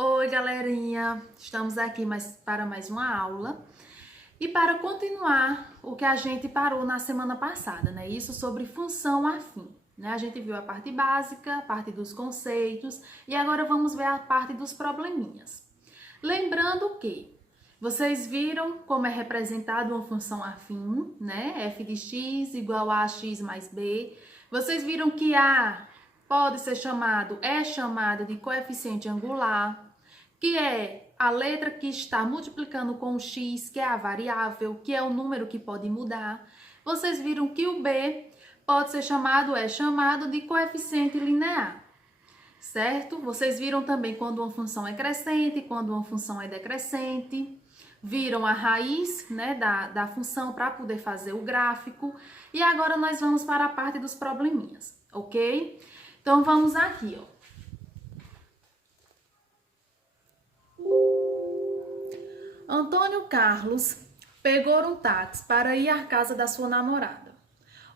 Oi, galerinha! Estamos aqui para mais uma aula e para continuar o que a gente parou na semana passada, né? Isso sobre função afim, né? A gente viu a parte básica, a parte dos conceitos e agora vamos ver a parte dos probleminhas. Lembrando que vocês viram como é representada uma função afim, né? F de x igual a x mais b. Vocês viram que A pode ser é chamado de coeficiente angular, que é a letra que está multiplicando com o x, que é a variável, que é o número que pode mudar. Vocês viram que o b pode ser é chamado de coeficiente linear, certo? Vocês viram também quando uma função é crescente, quando uma função é decrescente. Viram a raiz, né, da função para poder fazer o gráfico. E agora nós vamos para a parte dos probleminhas, ok? Então vamos aqui, ó. Antônio Carlos pegou um táxi para ir à casa da sua namorada.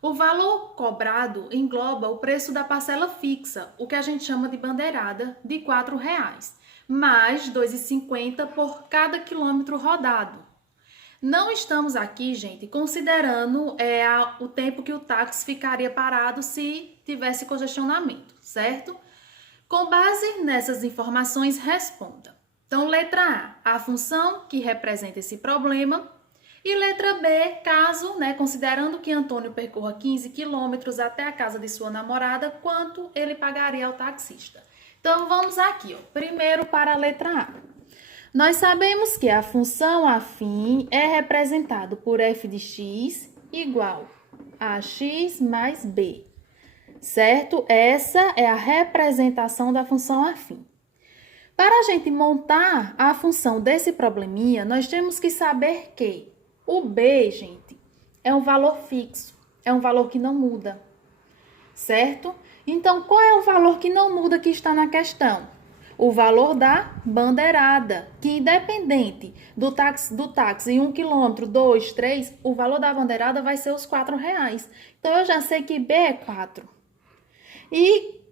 O valor cobrado engloba o preço da parcela fixa, o que a gente chama de bandeirada, de R$ 4,00, mais R$ 2,50 por cada quilômetro rodado. Não estamos aqui, gente, considerando o tempo que o táxi ficaria parado se tivesse congestionamento, certo? Com base nessas informações, responda. Então, letra A função que representa esse problema. E letra B, caso, né, considerando que Antônio percorra 15 quilômetros até a casa de sua namorada, quanto ele pagaria ao taxista? Então, vamos aqui, ó. Primeiro para a letra A. Nós sabemos que a função afim é representada por f de x igual a x mais b, certo? Essa é a representação da função afim. Para a gente montar a função desse probleminha, nós temos que saber que o b, gente, é um valor fixo, é um valor que não muda, certo? Então, qual é o valor que não muda que está na questão? O valor da bandeirada, que independente do táxi em 1 quilômetro, 2, 3, o valor da bandeirada vai ser os R$ 4,00. Então, eu já sei que B é 4. E,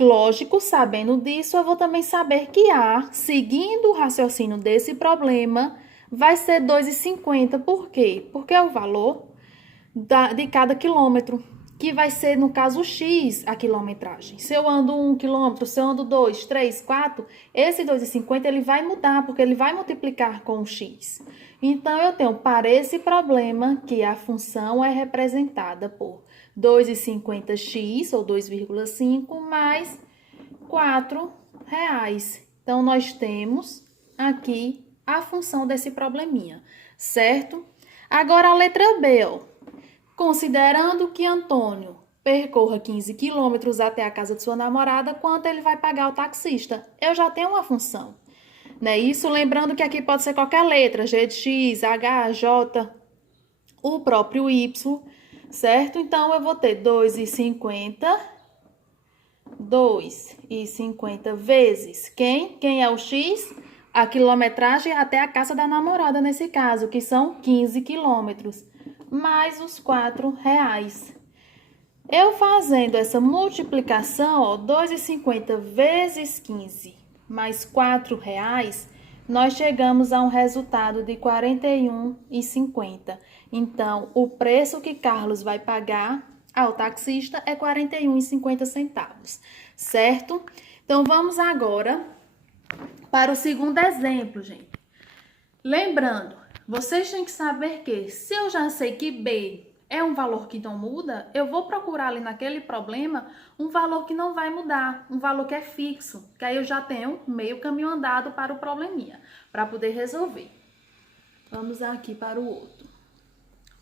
lógico, sabendo disso, eu vou também saber que A, seguindo o raciocínio desse problema, vai ser 2,50. Por quê? Porque é o valor de cada quilômetro, que vai ser, no caso, X a quilometragem. Se eu ando 1 quilômetro, se eu ando 2, 3, 4, esse 2,50 ele vai mudar, porque ele vai multiplicar com o X. Então, eu tenho para esse problema que a função é representada por 2,50x, ou 2,5, mais R$4,00. Então, nós temos aqui a função desse probleminha, certo? Agora, a letra B, ó. Considerando que Antônio percorra 15 quilômetros até a casa de sua namorada, quanto ele vai pagar ao taxista? Eu já tenho uma função, né? Isso lembrando que aqui pode ser qualquer letra, G de X, H, J, o próprio Y, certo? Então, eu vou ter 2,50 vezes quem? Quem é o X? A quilometragem até a casa da namorada, nesse caso, que são 15 quilômetros, mais os R$4,00. Eu fazendo essa multiplicação, ó, 2,50 vezes 15 mais R$4,00, nós chegamos a um resultado de R$ 41,50. Então, o preço que Carlos vai pagar ao taxista é R$ 41,50, certo? Então, vamos agora para o segundo exemplo, gente. Lembrando, vocês têm que saber que se eu já sei que B é um valor que não muda, eu vou procurar ali naquele problema um valor que não vai mudar, um valor que é fixo, que aí eu já tenho meio caminho andado para o probleminha, para poder resolver. Vamos aqui para o outro.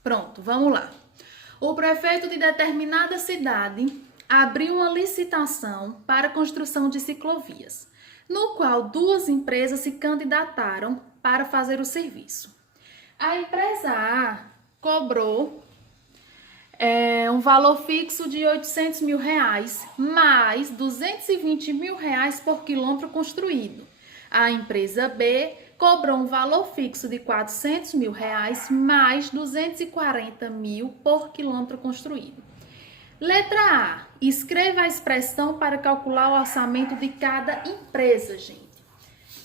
Pronto, vamos lá. O prefeito de determinada cidade abriu uma licitação para a construção de ciclovias, no qual duas empresas se candidataram para fazer o serviço. A empresa A cobrou um valor fixo de R$800 mil, mais R$220 mil por quilômetro construído. A empresa B cobrou um valor fixo de R$400 mil, mais R$240 mil por quilômetro construído. Letra A. Escreva a expressão para calcular o orçamento de cada empresa, gente.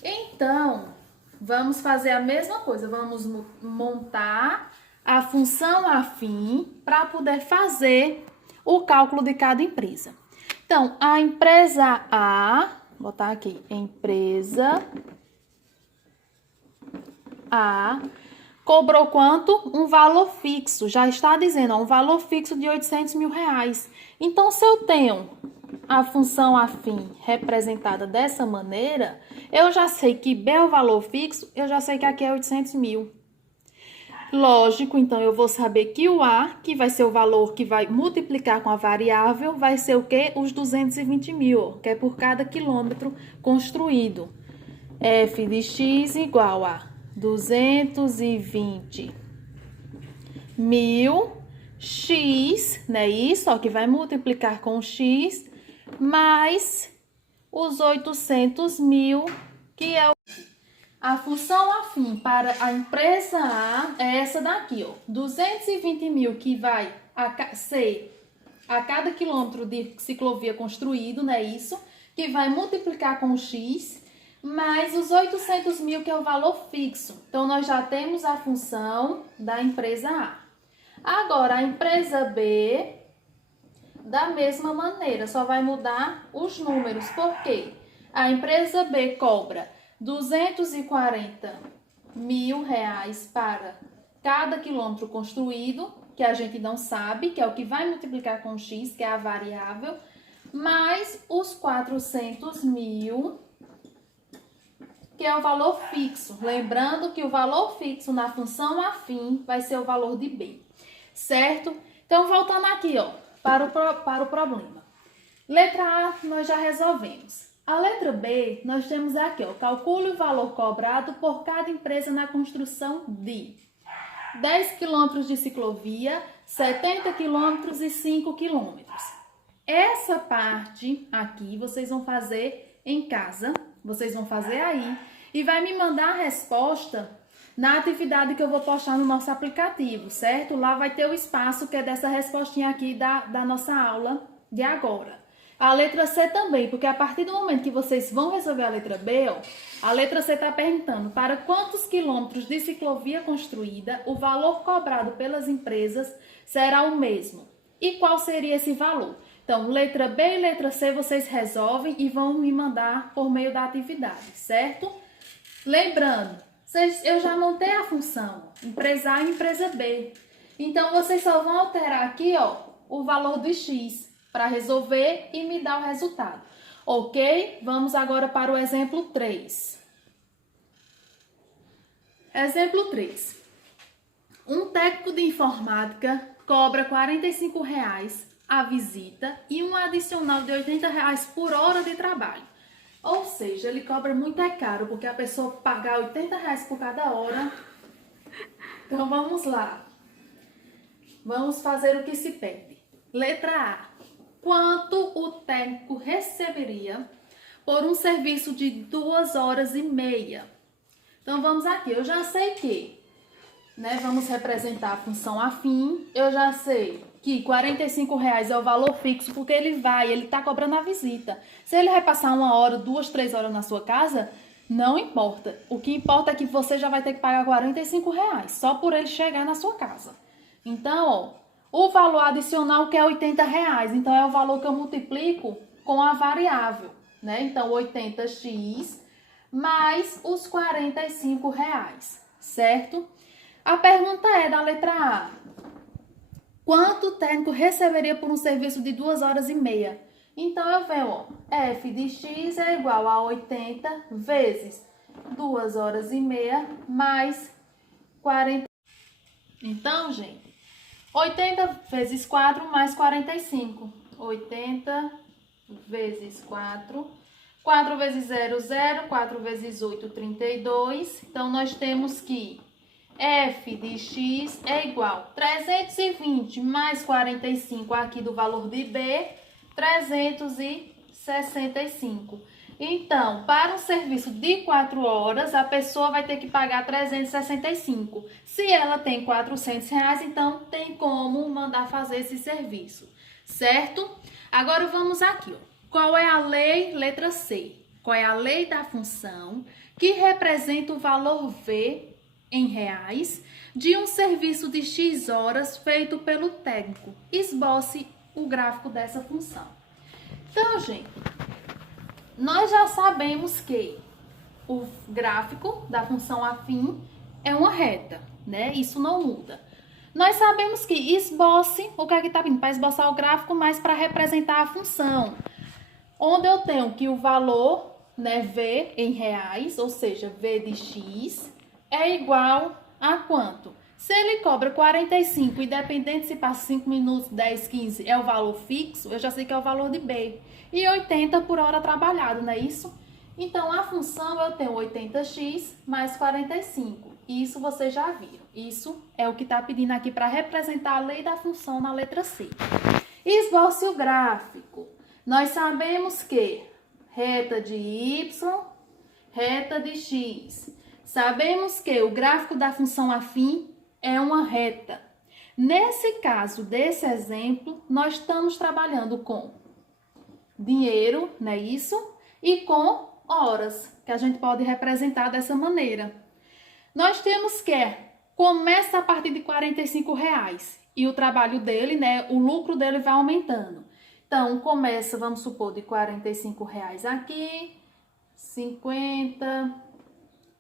Então, vamos fazer a mesma coisa. Vamos montar a função afim para poder fazer o cálculo de cada empresa. Então, a empresa A, vou botar aqui, empresa A, cobrou quanto? Um valor fixo, já está dizendo, ó, um valor fixo de R$800 mil. Então, se eu tenho a função afim representada dessa maneira, eu já sei que B é o valor fixo, eu já sei que aqui é 800 mil. Lógico, então eu vou saber que o A, que vai ser o valor que vai multiplicar com a variável, vai ser o quê? Os 220 mil, que é por cada quilômetro construído. F de x igual a 220 mil x, né? Isso, ó, que vai multiplicar com x, mais os 800 mil, que é a função afim para a empresa A é essa daqui, ó. 220 mil que vai ser a cada quilômetro de ciclovia construído, né? Isso, que vai multiplicar com o x, mais os 800 mil, que é o valor fixo. Então, nós já temos a função da empresa A. Agora, a empresa B, da mesma maneira, só vai mudar os números. Por quê? A empresa B cobra 240 mil reais para cada quilômetro construído, que a gente não sabe, que é o que vai multiplicar com x, que é a variável, mais os 400 mil, que é o valor fixo. Lembrando que o valor fixo na função afim vai ser o valor de B, certo? Então, voltando aqui, ó, para o problema. Letra A, nós já resolvemos. A letra B, nós temos aqui, ó, calcule o valor cobrado por cada empresa na construção de 10 quilômetros de ciclovia, 70 quilômetros e 5 quilômetros. Essa parte aqui vocês vão fazer em casa, vocês vão fazer aí e vai me mandar a resposta na atividade que eu vou postar no nosso aplicativo, certo? Lá vai ter o espaço que é dessa respostinha aqui da nossa aula de agora. A letra C também, porque a partir do momento que vocês vão resolver a letra B, ó, a letra C está perguntando para quantos quilômetros de ciclovia construída o valor cobrado pelas empresas será o mesmo. E qual seria esse valor? Então, letra B e letra C vocês resolvem e vão me mandar por meio da atividade, certo? Lembrando, eu já montei a função, empresa A e empresa B. Então, vocês só vão alterar aqui, ó, o valor do x para resolver e me dar o resultado. Ok? Vamos agora para o exemplo 3. Exemplo 3. Um técnico de informática cobra R$ 45 a visita e um adicional de R$ 80 por hora de trabalho. Ou seja, ele cobra muito caro, porque a pessoa pagar R$ 80 por cada hora. Então, vamos lá. Vamos fazer o que se pede. Letra A. Quanto o técnico receberia por um serviço de 2 horas e meia? Então, vamos aqui. Eu já sei que, né, vamos representar a função afim. Eu já sei que R$ 45 é o valor fixo, porque ele está cobrando a visita. Se ele vai passar 1 hora, 2, 3 horas na sua casa, não importa. O que importa é que você já vai ter que pagar R$ 45 só por ele chegar na sua casa. Então, ó, o valor adicional que é R$ 80, então é o valor que eu multiplico com a variável, né? Então, 80x mais os R$ 45, certo? A pergunta é da letra A. Quanto o técnico receberia por um serviço de 2 horas e meia? Então, eu venho, ó, f de x é igual a 80 vezes 2 horas e meia mais 40. Então, gente, 80 vezes 4 mais 45. 80 vezes 4. 4 vezes 0, 0. 4 vezes 8, 32. Então, nós temos que f de x é igual a 320 mais 45 aqui do valor de B, 365. Então, para um serviço de 4 horas, a pessoa vai ter que pagar 365. Se ela tem R$ 400, então tem como mandar fazer esse serviço, certo? Agora vamos aqui, ó. Qual é a lei? Letra C. qual é a lei da função que representa o valor V em reais de um serviço de X horas feito pelo técnico. Esboce o gráfico dessa função. Então, gente, nós já sabemos que o gráfico da função afim é uma reta, né? Isso não muda. Nós sabemos que esboce, o que é que está vindo? Para esboçar o gráfico, mas para representar a função. Onde eu tenho que o valor, né, V em reais, ou seja, V de X, é igual a quanto? Se ele cobra 45, independente se passa 5 minutos, 10, 15, é o valor fixo, eu já sei que é o valor de B. E 80 por hora trabalhado, não é isso? Então, a função eu tenho 80x mais 45. Isso vocês já viram. Isso é o que está pedindo aqui para representar a lei da função na letra C. Esboce o gráfico. Nós sabemos que reta de y, reta de x. Sabemos que o gráfico da função afim é uma reta. Nesse caso desse exemplo, nós estamos trabalhando com dinheiro, não é isso? E com horas, que a gente pode representar dessa maneira. Nós temos que começa a partir de R$45 e o trabalho dele, né, o lucro dele vai aumentando. Então, começa, vamos supor, de R$45 aqui, 50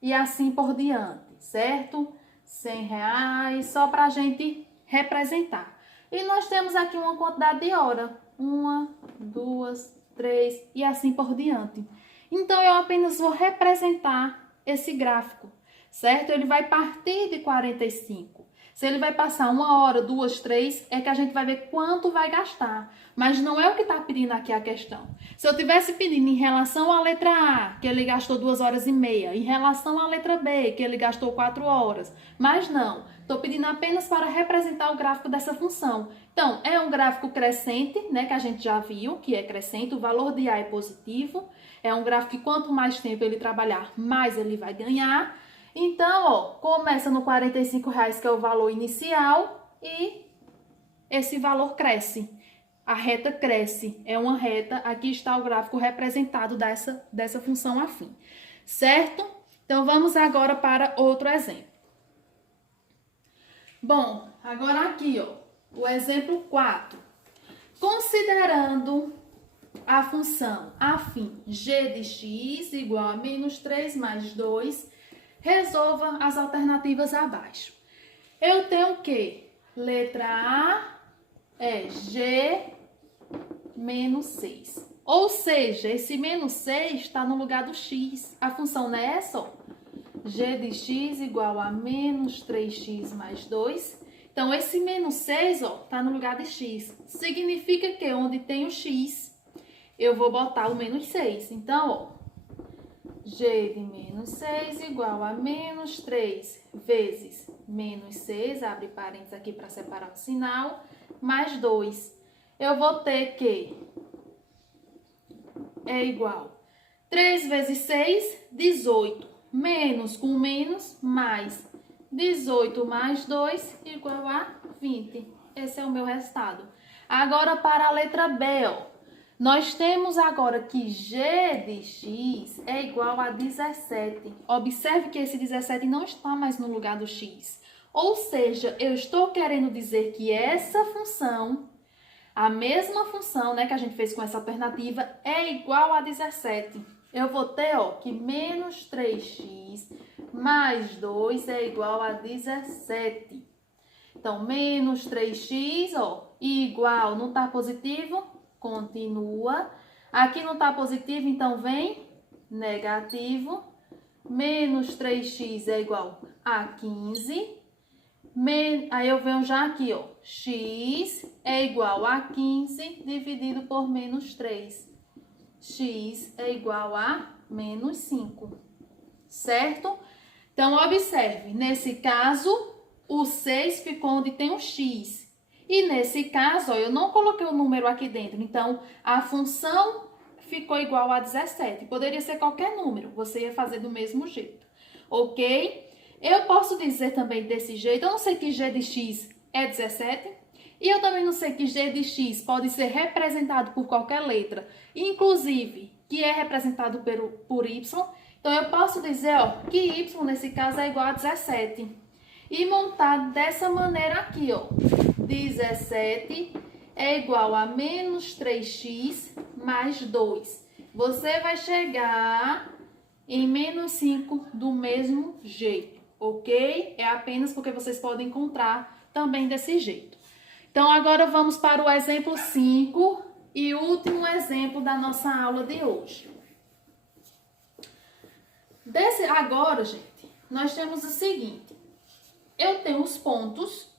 e assim por diante, certo? R$100, só para a gente representar. E nós temos aqui uma quantidade de hora, 1, 2, 3 e assim por diante. Então, eu apenas vou representar esse gráfico, certo? Ele vai partir de 45. Se ele vai passar 1 hora, 2, 3, é que a gente vai ver quanto vai gastar. Mas não é o que está pedindo aqui a questão. Se eu tivesse pedindo em relação à letra A, que ele gastou 2 horas e meia, em relação à letra B, que ele gastou 4 horas, mas não, estou pedindo apenas para representar o gráfico dessa função. Então, é um gráfico crescente, né, que a gente já viu, que é crescente, o valor de A é positivo. É um gráfico que quanto mais tempo ele trabalhar, mais ele vai ganhar. Então, ó, começa no R$45, que é o valor inicial, e esse valor cresce. A reta cresce, é uma reta. Aqui está o gráfico representado dessa função afim, certo? Então, vamos agora para outro exemplo. Bom, agora aqui, ó, o exemplo 4. Considerando a função afim g de x igual a menos 3 mais 2, resolva as alternativas abaixo. Eu tenho que letra A é g menos 6. Ou seja, esse menos 6 está no lugar do x. A função não é essa, ó. G de x igual a menos 3x mais 2. Então, esse menos 6, ó, está no lugar de x. Significa que onde tem o x, eu vou botar o menos 6. Então, ó, g de menos 6 igual a menos 3 vezes menos 6, abre parênteses aqui para separar o sinal, mais 2. Eu vou ter que é igual 3 vezes 6, 18, menos com menos, mais 18 mais 2 igual a 20. Esse é o meu resultado. Agora, para a letra B, ó. Nós temos agora que g de x é igual a 17. Observe que esse 17 não está mais no lugar do x. Ou seja, eu estou querendo dizer que essa função, a mesma função, né, que a gente fez com essa alternativa, é igual a 17. Eu vou ter, ó, que menos 3x mais 2 é igual a 17. Então, menos 3x, ó, igual, não está positivo? Continua. Aqui não está positivo, então vem negativo. Menos 3x é igual a 15. Aí eu venho já aqui, ó. X é igual a 15 dividido por menos 3. X é igual a menos 5. Certo? Então, observe. Nesse caso, o 6 ficou onde tem o x. E nesse caso, ó, eu não coloquei o número aqui dentro, então a função ficou igual a 17. Poderia ser qualquer número, você ia fazer do mesmo jeito, ok? Eu posso dizer também desse jeito, eu não sei que g de x é 17, e eu também não sei que g de x pode ser representado por qualquer letra. Inclusive, que é representado por y. Então, eu posso dizer, ó, que y, nesse caso, é igual a 17. E montar dessa maneira aqui, ó. 17 é igual a menos 3x mais 2. Você vai chegar em menos 5 do mesmo jeito, ok? É apenas porque vocês podem encontrar também desse jeito. Então, agora vamos para o exemplo 5 e último exemplo da nossa aula de hoje. Agora, gente, nós temos o seguinte. Eu tenho os pontos,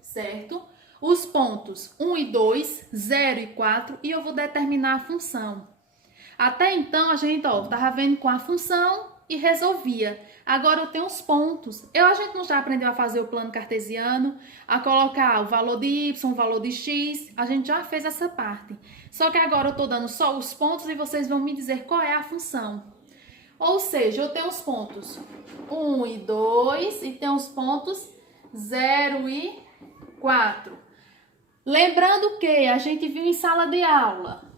certo? Os pontos 1 e 2, 0 e 4, e eu vou determinar a função. Até então, a gente, ó, tava vendo com a função e resolvia. Agora eu tenho os pontos. A gente não já aprendeu a fazer o plano cartesiano, a colocar o valor de y, o valor de x, a gente já fez essa parte. Só que agora eu tô dando só os pontos e vocês vão me dizer qual é a função. Ou seja, eu tenho os pontos 1 e 2 e tenho os pontos 0 e 4. Lembrando que a gente viu em sala de aula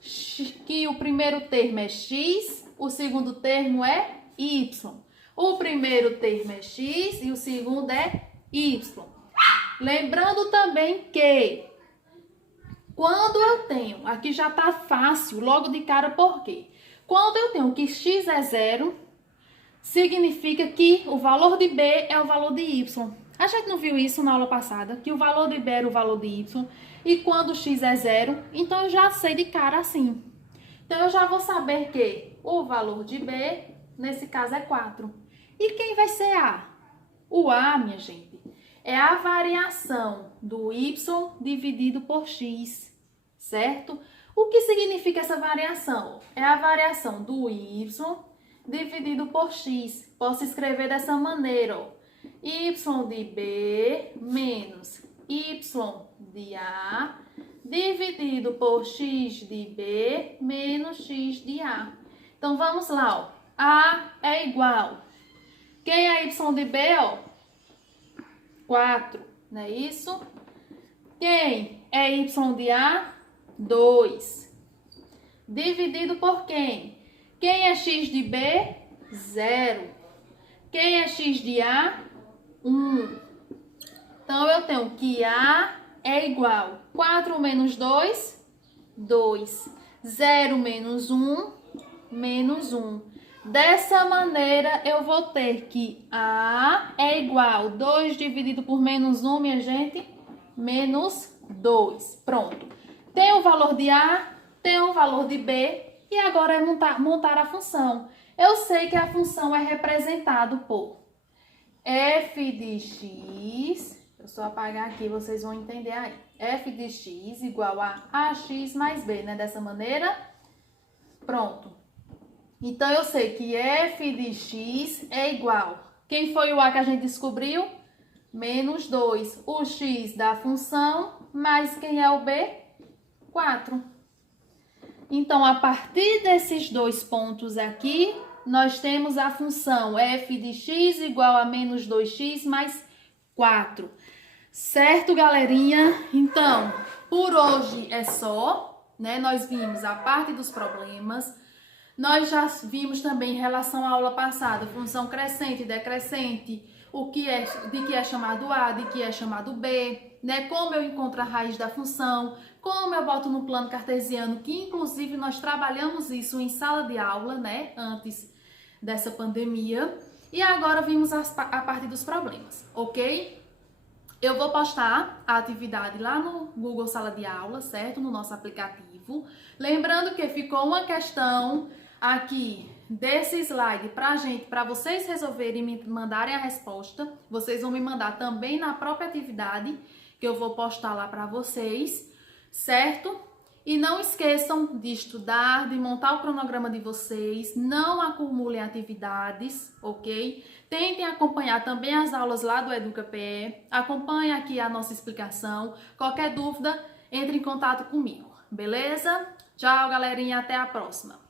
que o primeiro termo é x, o segundo termo é y. O primeiro termo é x e o segundo é y. Lembrando também que quando eu tenho, aqui já tá fácil, logo de cara, por quê? Quando eu tenho que x é 0, significa que o valor de b é o valor de y. A gente não viu isso na aula passada, que o valor de b era o valor de y, e quando x é 0, então eu já sei de cara assim. Então, eu já vou saber que o valor de b, nesse caso, é 4. E quem vai ser a? O a, minha gente, é a variação do y dividido por x, certo? O que significa essa variação? É a variação do y dividido por x. Posso escrever dessa maneira, ó. Y de b menos y de a dividido por x de b menos x de a. Então, vamos lá, ó. A é igual. Quem é y de b, ó? 4, não é isso? Quem é y de a? 2. Dividido por quem? Quem é x de b? 0. Quem é x de a? 1. Então, eu tenho que a é igual 4 menos 2, 2. 0 menos 1, menos 1. Dessa maneira, eu vou ter que a é igual 2 dividido por menos 1, minha gente, menos 2. Pronto. Tem o valor de a, tem o valor de b, e agora é montar a função. Eu sei que a função é representada por f de x, eu só apagar aqui, vocês vão entender aí. F de x igual a ax mais b, né? Dessa maneira, pronto. Então, eu sei que f de x é igual. Quem foi o a que a gente descobriu? Menos 2. O x da função, mais quem é o b? 4. Então, a partir desses dois pontos aqui, nós temos a função f de x igual a menos 2x mais 4. Certo, galerinha? Então, por hoje é só, né? Nós vimos a parte dos problemas. Nós já vimos também em relação à aula passada, função crescente e decrescente, de que é chamado a, de que é chamado b, né? Como eu encontro a raiz da função, como eu boto no plano cartesiano, que inclusive nós trabalhamos isso em sala de aula, né? Antes dessa pandemia. E agora vimos a parte dos problemas, ok? Eu vou postar a atividade lá no Google Sala de Aula, certo? No nosso aplicativo. Lembrando que ficou uma questão aqui desse slide para vocês resolverem e me mandarem a resposta. Vocês vão me mandar também na própria atividade que eu vou postar lá para vocês, certo? E não esqueçam de estudar, de montar o cronograma de vocês, não acumulem atividades, ok? Tentem acompanhar também as aulas lá do EducaPE, acompanhem aqui a nossa explicação. Qualquer dúvida, entre em contato comigo, beleza? Tchau, galerinha, até a próxima!